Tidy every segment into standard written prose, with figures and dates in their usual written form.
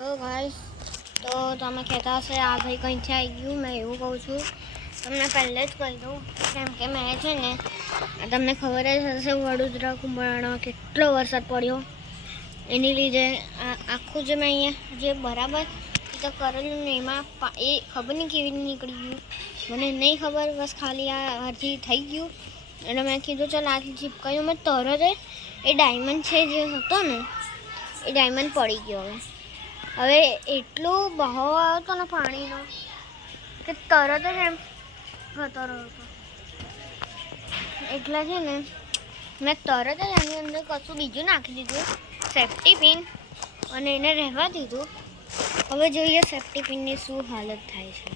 તો ગાઈસ તો તમે કહેતા હશે આ ભાઈ કંઈથી આવી ગયું. મેં એવું કહું છું તમને પહેલે જ કહી દઉં કેમ કે મેં છે ને તમને ખબર જ હશે વડોદરા કુંભરાણામાં કેટલો વરસાદ પડ્યો એની લીધે આખું જે મેં અહીંયા જે બરાબર તો કરેલું ને એમાં એ ખબર નહીં કેવી રીતે નીકળી ગયું મને નહીં ખબર. બસ ખાલી આથી થઈ ગયું અને મેં કીધું ચાલ આથી ચીપકાયું. મેં તરત એ ડાયમંડ છે જે હતો ને એ ડાયમંડ પડી ગયો. હવે એટલો બહાવ આવ્યો હતો ને પાણીનો કે તરત જ એમ જતો રહ્યો હતો. એટલે છે ને મેં તરત જ એની અંદર કશું બીજું નાખી દીધું સેફ્ટી પિન અને એને રહેવા દીધું. હવે જોઈએ સેફ્ટી પિનની શું હાલત થાય છે.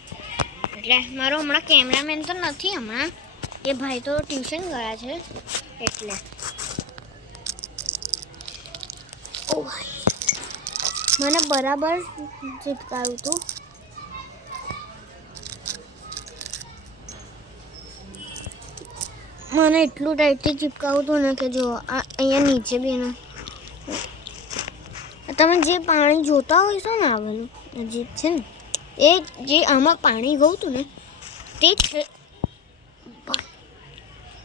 એટલે મારો હમણાં કેમેરામેન તો નથી, હમણાં એ ભાઈ તો ટ્યુશન ગયા છે એટલે ઓ ભાઈ મને બરાબર ચીપકાયું હતું. મને એટલું ટાઈટથી ચીપકાવું હતું ને કે જો અહીંયા નીચે બી ને તમે જે પાણી જોતા હોય છો ને આવેલું જે છે ને એ જે આમાં પાણી ગયું હતું ને તે જ છે.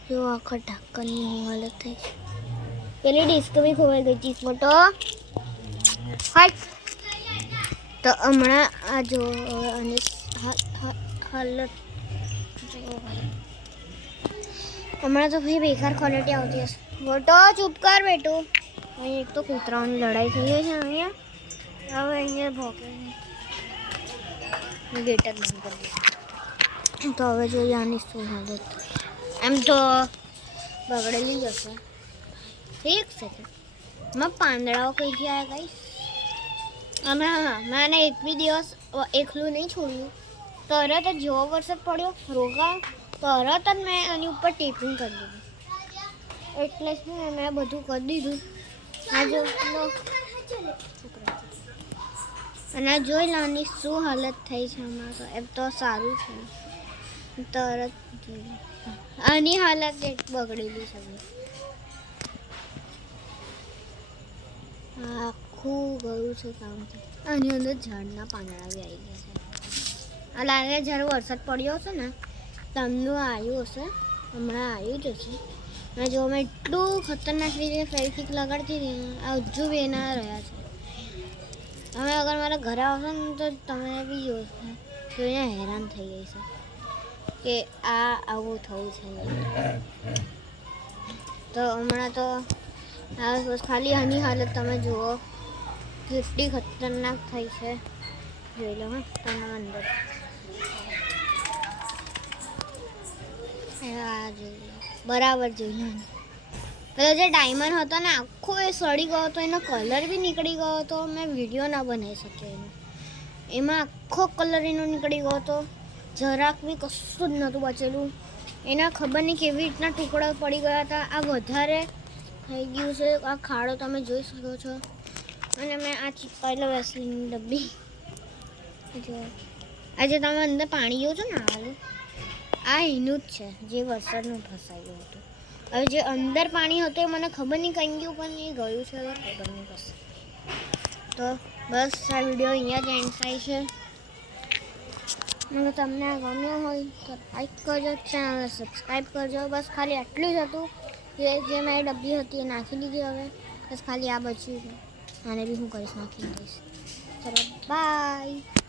જો આખા ઢાંકણની હાલત થઈ છે. પેલી ડિસ્ક બી ખોવાઈ ગઈ હતી ફોટો હાય તો હમણાં આ જો અને હાલત જો ભાઈ હમણાં તો ભાઈ બેકાર ક્વોલિટી આવતી હશે. ફોટો ચૂપ કર બેટું. અહીં એક તો કૂતરાઓની લડાઈ થઈ ગઈ છે અહીંયા. હવે અહીંયા ભોકે ગેટ જ બંધ કરી દીધું. તો હવે જોઈએ આની શું હાલત. એમ તો બગડેલી જ હશે. એક સેકન્ડ મેં પાંદડાઓ કઈથી આવ્યા ગઈ અમે મેં એક બી દિવસ એકલું નહીં છોડ્યું. તરત જ જેવો વરસાદ પડ્યો રોકા તરત જ મેં આની ઉપર ટેપિંગ કરી દીધું. એટલે જ મેં બધું કરી દીધું. આ જો અને જોઈ લાની શું હાલત થઈ છે હમણાં. તો એમ તો સારું છે તરત આની હાલત બગડેલી છે. આખું ગયું છે કામથી. આની અંદર ઝાડના પાંદડા બી આવી ગયા છે. આ લાગે જ્યારે વરસાદ પડ્યો હશે ને તમને આવ્યું હશે, હમણાં આવ્યું જ હશે. અને જો મેં એટલું ખતરનાક રીતે ફેવિક્વિક લગાડતી હતી આ હજુ બી એના રહ્યા છે. તમે અગર મારા ઘરે આવશો ને તો તમે બી જોઈને હેરાન થઈ ગઈ છે કે આ આવું થવું છે. તો હમણાં તો બસ ખાલી આની હાલત તમે જુઓ કેટલી ખતરનાક થઈ છે. જોઈ લો હા તમે અંદર જોઈ લો બરાબર જોઈ લો. પેલો જે ડાયમંડ હતો ને આખો એ સડી ગયો હતો, એનો કલર બી નીકળી ગયો હતો. મેં વિડીયો ના બનાવી શક્યો એનો. એમાં આખો કલર એનો નીકળી ગયો હતો. જરાક બી કશું જ નહોતું બચેલું. એના ખબર નહીં કેવી રીતના ટુકડા પડી ગયા હતા. આ વધારે થઈ ગયું છે. આ ખાડો તમે જોઈ શકો છો. અને મેં આ ચીપકાયેલો વેસલીનની ડબ્બી જો આજે તમે અંદર પાણી ગયું છો ને આવેલું આ એનું જ છે જે વરસાદનું ફસાઈ ગયું હતું. હવે જે અંદર પાણી હતું એ મને ખબર નહીં કંઈ ગયું પણ એ ગયું છે હવે ખબર નહીં કશે. તો બસ આ વિડીયો અહીંયા જ એન્ડ થાય છે. મને તમને આ ગમ્યો હોય તો લાઈક કરજો, ચેનલને સબસ્ક્રાઈબ કરજો. બસ ખાલી આટલું જ હતું જે મેં ડબ્બી હતી એ નાખી દીધી. હવે બસ ખાલી આ બચ્યું છે આને બી હું કરીશ નાખી દઈશ. ચલો બાય.